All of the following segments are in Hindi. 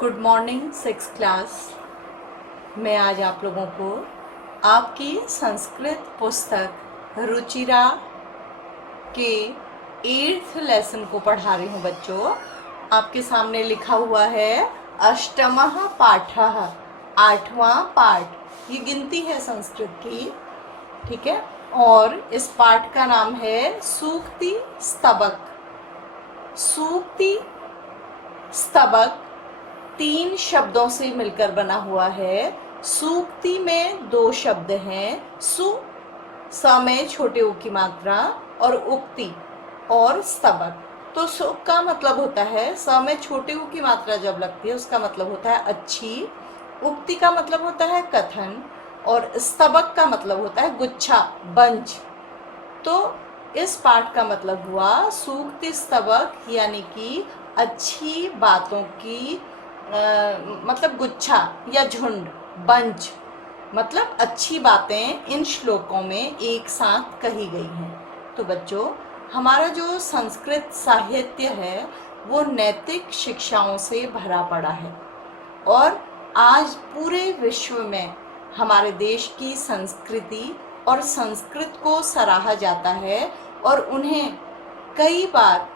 Good morning six class. मैं आज आप लोगों को आपकी संस्कृत पुस्तक रुचिरा के 8th लेसन को पढ़ा रही हूँ बच्चों। आपके सामने लिखा हुआ है अष्टमः पाठः, 8वां पाठ। ये गिनती है संस्कृत की, ठीक है। और इस पाठ का नाम है सूक्ति स्तबक। सूक्ति स्तबक 3 शब्दों से मिलकर बना हुआ है। सूक्ति में 2 शब्द हैं, स में छोटे उ की मात्रा और उक्ति और स्तबक। तो सु का मतलब होता है, स में छोटे उ की मात्रा जब लगती है उसका मतलब होता है अच्छी, उक्ति का मतलब होता है कथन और स्तबक का मतलब होता है गुच्छा, बंच। तो इस पाठ का मतलब हुआ सूक्ति स्तबक, यानी कि अच्छी बातों की मतलब गुच्छा या झुंड, बंच, मतलब अच्छी बातें इन श्लोकों में एक साथ कही गई हैं। तो बच्चों, हमारा जो संस्कृत साहित्य है वो नैतिक शिक्षाओं से भरा पड़ा है और आज पूरे विश्व में हमारे देश की संस्कृति और संस्कृत को सराहा जाता है और उन्हें कई बार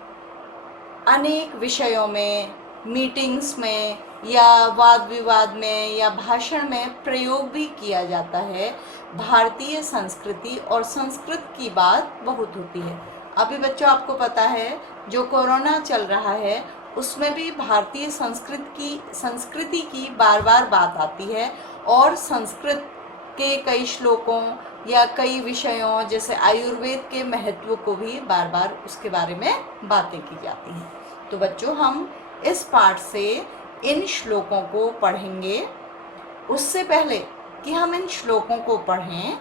अनेक विषयों में, मीटिंग्स में या वाद विवाद में या भाषण में प्रयोग भी किया जाता है। भारतीय संस्कृति और संस्कृत की बात बहुत होती है। अभी बच्चों आपको पता है जो कोरोना चल रहा है उसमें भी भारतीय संस्कृति की बार बार बात आती है और संस्कृत के कई श्लोकों या कई विषयों जैसे आयुर्वेद के महत्व को भी बार बार उसके बारे में बातें की जाती हैं। तो बच्चों, हम इस पाठ से इन श्लोकों को पढ़ेंगे। उससे पहले कि हम इन श्लोकों को पढ़ें,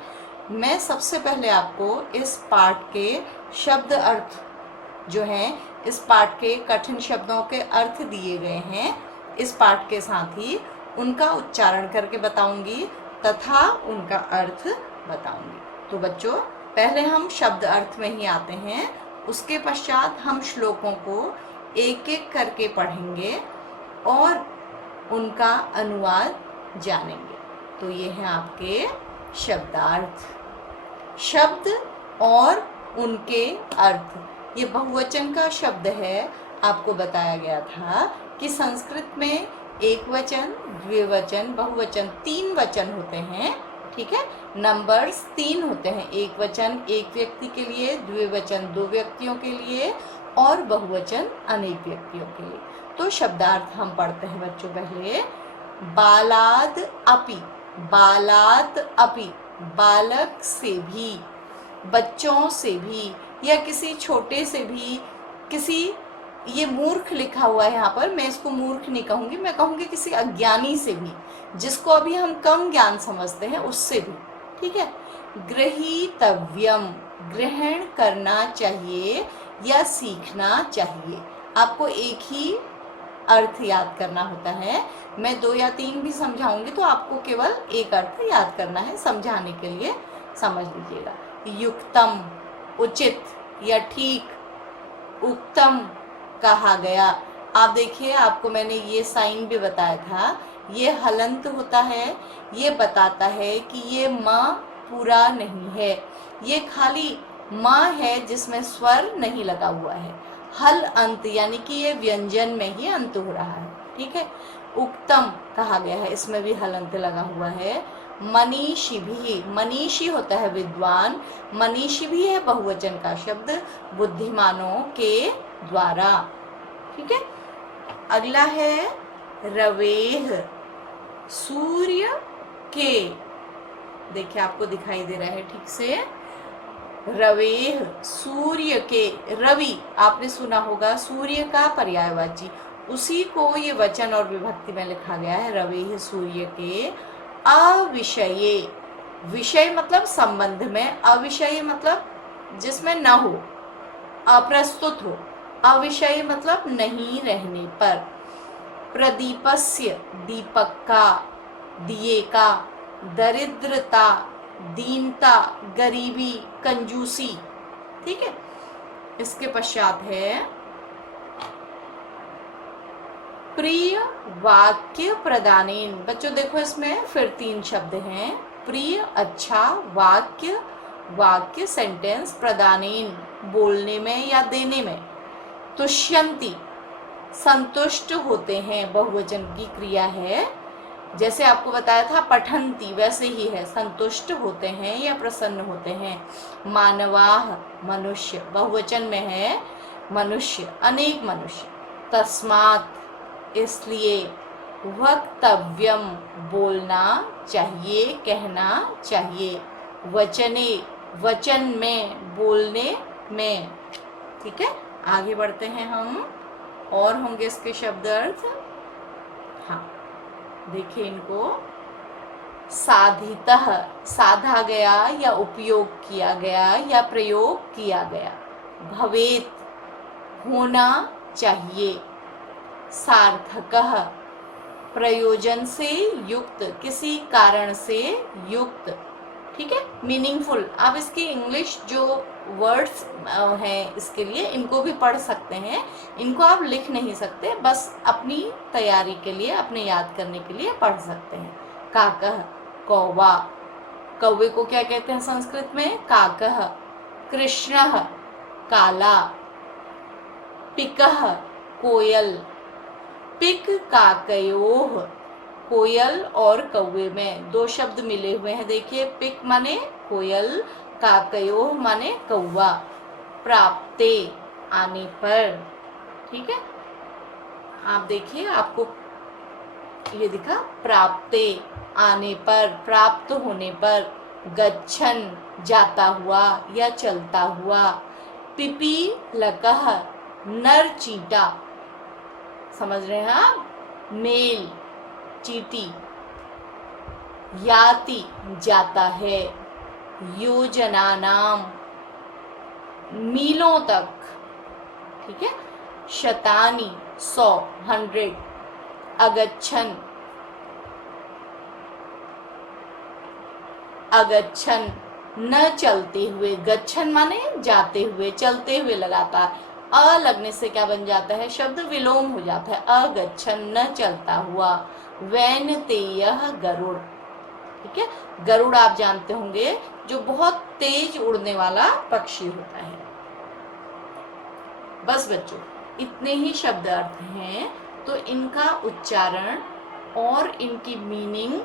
मैं सबसे पहले आपको इस पाठ के शब्द अर्थ जो हैं, इस पाठ के कठिन शब्दों के अर्थ दिए गए हैं, इस पाठ के साथ ही उनका उच्चारण करके बताऊंगी तथा उनका अर्थ बताऊंगी। तो बच्चों, पहले हम शब्द अर्थ में ही आते हैं, उसके पश्चात हम श्लोकों को एक एक करके पढ़ेंगे और उनका अनुवाद जानेंगे। तो ये हैं आपके शब्दार्थ। शब्द और उनके अर्थ, ये बहुवचन का शब्द है। आपको बताया गया था कि संस्कृत में एक वचन, द्विवचन, बहुवचन, 3 वचन होते हैं, ठीक है। नंबर्स 3 होते हैं, एक वचन एक व्यक्ति के लिए, द्विवचन 2 व्यक्तियों के लिए और बहुवचन अनेक व्यक्तियों के लिए। तो शब्दार्थ हम पढ़ते हैं बच्चों। पहले बालाद अपि, बालात अपि, बालक से भी, बच्चों से भी या किसी छोटे से भी, किसी, ये मूर्ख लिखा हुआ है यहाँ पर, मैं इसको मूर्ख नहीं कहूँगी, मैं कहूँगी किसी अज्ञानी से भी, जिसको अभी हम कम ज्ञान समझते हैं उससे भी, ठीक है। गृहीतव्यम, ग्रहण करना चाहिए या सीखना चाहिए। आपको एक ही अर्थ याद करना होता है, मैं 2 या 3 भी समझाऊंगी तो आपको केवल एक अर्थ याद करना है, समझाने के लिए समझ लीजिएगा। युक्तम, उचित या ठीक, उक्तम, कहा गया। आप देखिए, आपको मैंने ये साइन भी बताया था, ये हलंत होता है, ये बताता है कि ये म पूरा नहीं है, ये खाली म है जिसमें स्वर नहीं लगा हुआ है। हल अंत यानी कि ये व्यंजन में ही अंत हो रहा है, ठीक है। उक्तम कहा गया है, इसमें भी हलंत लगा हुआ है। मनीषी भी, मनीषी होता है विद्वान, मनीषी भी है बहुवचन का शब्द, बुद्धिमानों के द्वारा, ठीक है। अगला है रवेह, सूर्य के, देखिए आपको दिखाई दे रहा है ठीक से, रवेह, सूर्य के। रवि आपने सुना होगा, सूर्य का पर्यायवाची, उसी को ये वचन और विभक्ति में लिखा गया है, रवेह सूर्य के। अविषये, विषय मतलब संबंध में, अविषय मतलब जिसमें न हो, अप्रस्तुत हो, अविषय मतलब नहीं रहने पर। प्रदीपस्य, दीपक का, दिए का। दरिद्रता, दीनता, गरीबी, कंजूसी, ठीक है। इसके पश्चात है प्रिय वाक्य प्रदानेन। बच्चों देखो इसमें फिर 3 शब्द हैं, प्रिय अच्छा, वाक्य वाक्य सेंटेंस, प्रदानेन बोलने में या देने में, तुष्यंती संतुष्ट होते हैं, बहुवचन की क्रिया है। जैसे आपको बताया था पठंती, वैसे ही है, संतुष्ट होते हैं या प्रसन्न होते हैं। मानवाह मनुष्य, बहुवचन में है मनुष्य, अनेक मनुष्य। तस्मात् इसलिए, वक्तव्यम बोलना चाहिए, कहना चाहिए, वचने वचन में, बोलने में। ठीक है, आगे बढ़ते हैं हम, और होंगे इसके शब्द अर्थ। हाँ देखिए इनको, साधितः साधा गया या उपयोग किया गया या प्रयोग किया गया। भवेत होना चाहिए। सार्थकः प्रयोजन से युक्त, किसी कारण से युक्त। ठीक है, मीनिंगफुल। आप इसकी इंग्लिश जो वर्ड्स हैं इसके लिए, इनको भी पढ़ सकते हैं, इनको आप लिख नहीं सकते, बस अपनी तैयारी के लिए, अपने याद करने के लिए पढ़ सकते हैं। काकः कौवा, कौवे को क्या कहते हैं संस्कृत में? काकः। कृष्णः काला। पिकः कोयल। पिक काकयोः, कोयल और कौवे में 2 शब्द मिले हुए हैं। देखिए, पिक माने कोयल, काकयोः माने कौवा। प्राप्ते आने पर। ठीक है, आप देखिए, आपको ये दिखा, प्राप्ते आने पर, प्राप्त होने पर। गच्छन जाता हुआ या चलता हुआ। पिपीलकः नर चींटा, समझ रहे हैं आप, मेल चींटी। याति जाता है। योजनानाम मीलों तक। ठीक है, शतानि 100 100। अगच्छन अगच्छन न चलते हुए, गच्छन माने जाते हुए, चलते हुए लगातार। अ लगने से क्या बन जाता है? शब्द विलोम हो जाता है। अगच्छन न चलता हुआ। वैनतेयः गरुड़। ठीक है, गरुड़ आप जानते होंगे, जो बहुत तेज उड़ने वाला पक्षी होता है। बस बच्चों, इतने ही शब्द अर्थ हैं, तो इनका उच्चारण और इनकी मीनिंग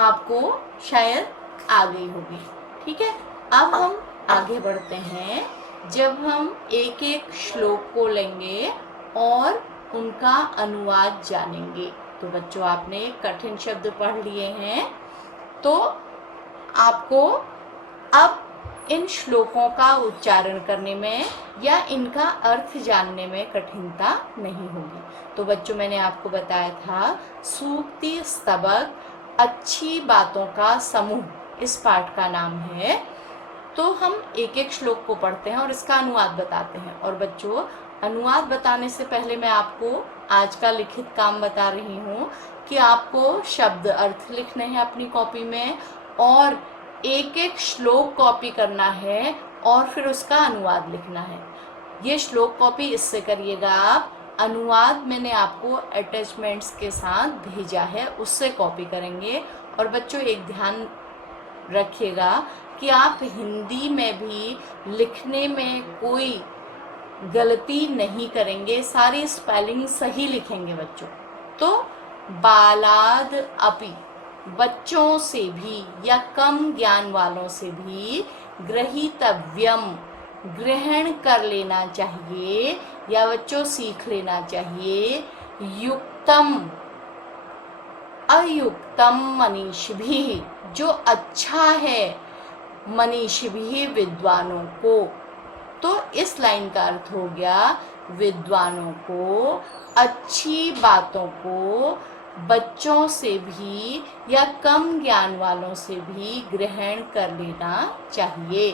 आपको शायद आ गई होगी। ठीक है, अब हम आगे बढ़ते हैं। जब हम एक एक श्लोक को लेंगे और उनका अनुवाद जानेंगे। तो बच्चों, आपने कठिन शब्द पढ़ लिए हैं, तो आपको अब इन श्लोकों का उच्चारण करने में या इनका अर्थ जानने में कठिनता नहीं होगी। तो बच्चों, मैंने आपको बताया था, सूक्ति स्तबक अच्छी बातों का समूह इस पाठ का नाम है। तो हम एक एक श्लोक को पढ़ते हैं और इसका अनुवाद बताते हैं। और बच्चों, अनुवाद बताने से पहले मैं आपको आज का लिखित काम बता रही हूँ कि आपको शब्द अर्थ लिखने हैं अपनी कॉपी में, और एक एक श्लोक कॉपी करना है और फिर उसका अनुवाद लिखना है। ये श्लोक कॉपी इससे करिएगा आप, अनुवाद मैंने आपको अटैचमेंट्स के साथ भेजा है, उससे कॉपी करेंगे। और बच्चों, एक ध्यान रखिएगा कि आप हिंदी में भी लिखने में कोई गलती नहीं करेंगे, सारी स्पेलिंग सही लिखेंगे बच्चों। तो बालाद अपि, बच्चों से भी या कम ज्ञान वालों से भी, ग्रहीतव्यम ग्रहण कर लेना चाहिए या बच्चों सीख लेना चाहिए। युक्तम अयुक्तम मनीषिभिः, जो अच्छा है मनीषिभिः विद्वानों को। तो इस लाइन का अर्थ हो गया, विद्वानों को, अच्छी बातों को बच्चों से भी या कम ज्ञान वालों से भी ग्रहण कर लेना चाहिए।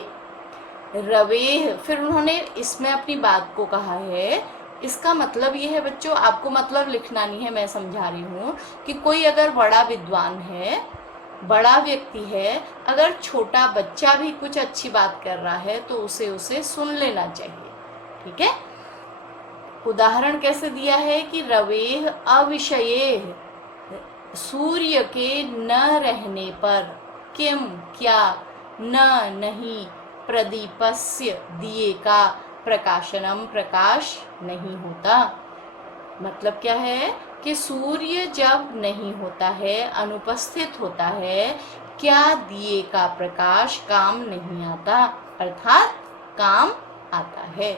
रवेह, फिर उन्होंने इसमें अपनी बात को कहा है। इसका मतलब ये है बच्चों, आपको मतलब लिखना नहीं है, मैं समझा रही हूँ कि कोई अगर बड़ा विद्वान है, बड़ा व्यक्ति है, अगर छोटा बच्चा भी कुछ अच्छी बात कर रहा है तो उसे सुन लेना चाहिए। ठीक है, उदाहरण कैसे दिया है कि रवेह अविषयेह, सूर्य के न रहने पर, किम क्या, न नहीं, प्रदीपस्य दिए का, प्रकाशनम प्रकाश नहीं होता। मतलब क्या है कि सूर्य जब नहीं होता है, अनुपस्थित होता है, क्या दिए का प्रकाश काम नहीं आता, अर्थात काम आता है।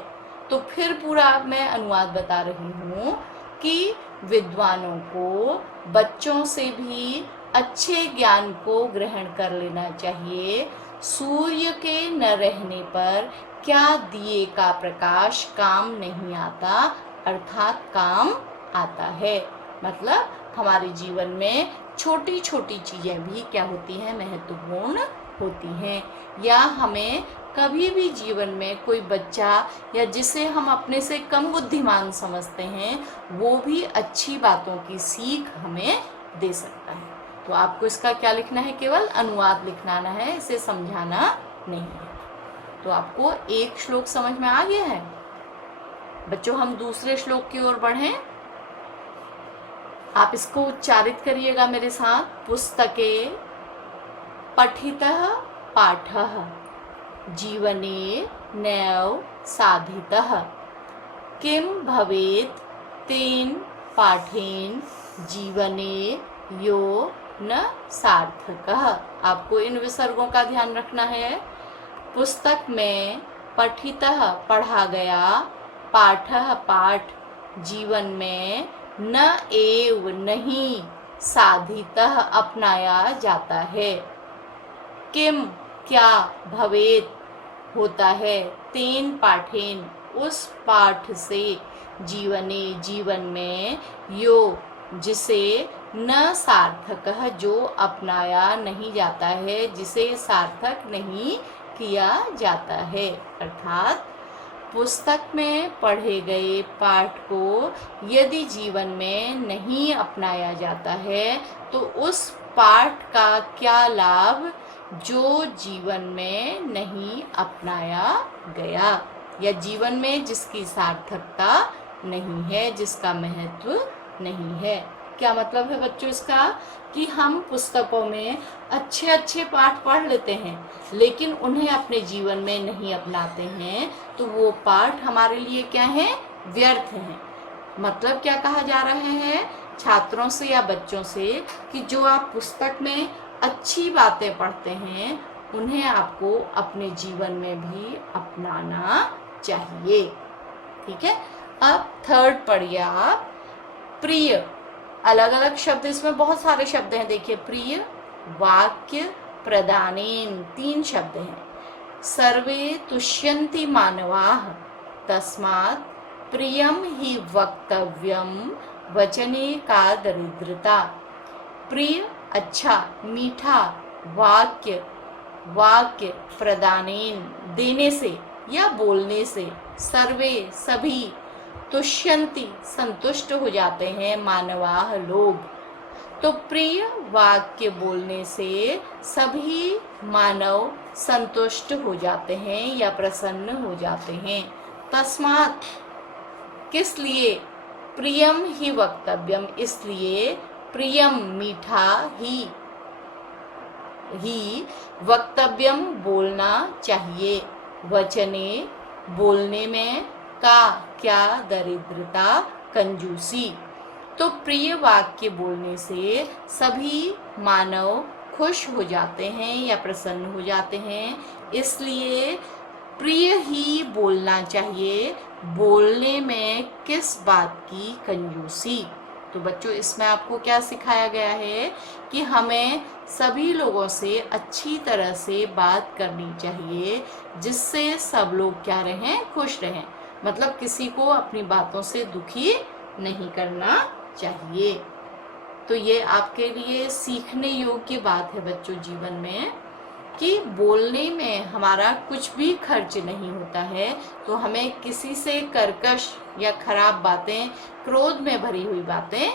तो फिर पूरा मैं अनुवाद बता रही हूँ कि विद्वानों को बच्चों से भी अच्छे ज्ञान को ग्रहण कर लेना चाहिए। सूर्य के न रहने पर क्या दिए का प्रकाश काम नहीं आता, अर्थात काम आता है। मतलब हमारे जीवन में छोटी छोटी चीज़ें भी क्या होती हैं, महत्वपूर्ण होती हैं। या हमें कभी भी जीवन में कोई बच्चा या जिसे हम अपने से कम बुद्धिमान समझते हैं, वो भी अच्छी बातों की सीख हमें दे सकता है। तो आपको इसका क्या लिखना है, केवल अनुवाद लिखना है, इसे समझाना नहीं है। तो आपको एक श्लोक समझ में आ गया है बच्चों। हम दूसरे श्लोक की ओर बढ़ें। आप इसको उच्चारित करिएगा मेरे साथ। पुस्तके पठितः पाठः जीवने नैव साधितः, किं भवेत् तेन पाठेन जीवने यो न सार्थकः। आपको इन विसर्गों का ध्यान रखना है। पुस्तक में पठितः पढ़ा गया, पाठः पाठ, जीवन में न एव नहीं, साधितः अपनाया जाता है, किम क्या, भवेत होता है, तेन पाठेन उस पाठ से, जीवने जीवन में, यो जिसे, न सार्थकः जो अपनाया नहीं जाता है, जिसे सार्थक नहीं किया जाता है। अर्थात पुस्तक में पढ़े गए पाठ को यदि जीवन में नहीं अपनाया जाता है तो उस पाठ का क्या लाभ जो जीवन में नहीं अपनाया गया, या जीवन में जिसकी सार्थकता नहीं है, जिसका महत्व नहीं है। क्या मतलब है बच्चों इसका, कि हम पुस्तकों में अच्छे अच्छे पाठ पढ़ लेते हैं लेकिन उन्हें अपने जीवन में नहीं अपनाते हैं, तो वो पाठ हमारे लिए क्या है, व्यर्थ हैं। मतलब क्या कहा जा रहा है छात्रों से या बच्चों से, कि जो आप पुस्तक में अच्छी बातें पढ़ते हैं उन्हें आपको अपने जीवन में भी अपनाना चाहिए। ठीक है। अब थर्ड पढ़िए आप, प्रिय। अलग अलग शब्द, इसमें बहुत सारे शब्द हैं। देखिए, प्रिय, वाक्य, प्रदानेन, 3 शब्द हैं। सर्वे तुष्यन्ति मानवाः तस्मात् प्रियम ही वक्तव्यम वचने का दरिद्रता। प्रिय अच्छा, मीठा, वाक्य, वाक्य प्रदानेन देने से या बोलने से, सर्वे सभी, तुष्यन्ति संतुष्ट हो जाते हैं, मानवाः लोग। तो प्रिय वाक्य बोलने से सभी मानव संतुष्ट हो जाते हैं या प्रसन्न हो जाते हैं। तस्मात् किस लिए, प्रियम ही वक्तव्यम इसलिए, प्रियम मीठा, ही वक्तव्यम बोलना चाहिए, वचने बोलने में, का क्या, दरिद्रता कंजूसी। तो प्रिय वाक्य बोलने से सभी मानव खुश हो जाते हैं या प्रसन्न हो जाते हैं, इसलिए प्रिय ही बोलना चाहिए। बोलने में किस बात की कंजूसी। तो बच्चों इसमें आपको क्या सिखाया गया है कि हमें सभी लोगों से अच्छी तरह से बात करनी चाहिए जिससे सब लोग क्या रहें, खुश रहें। मतलब किसी को अपनी बातों से दुखी नहीं करना चाहिए। तो ये आपके लिए सीखने योग्य बात है बच्चों जीवन में, कि बोलने में हमारा कुछ भी खर्च नहीं होता है। तो हमें किसी से कर्कश या खराब बातें, क्रोध में भरी हुई बातें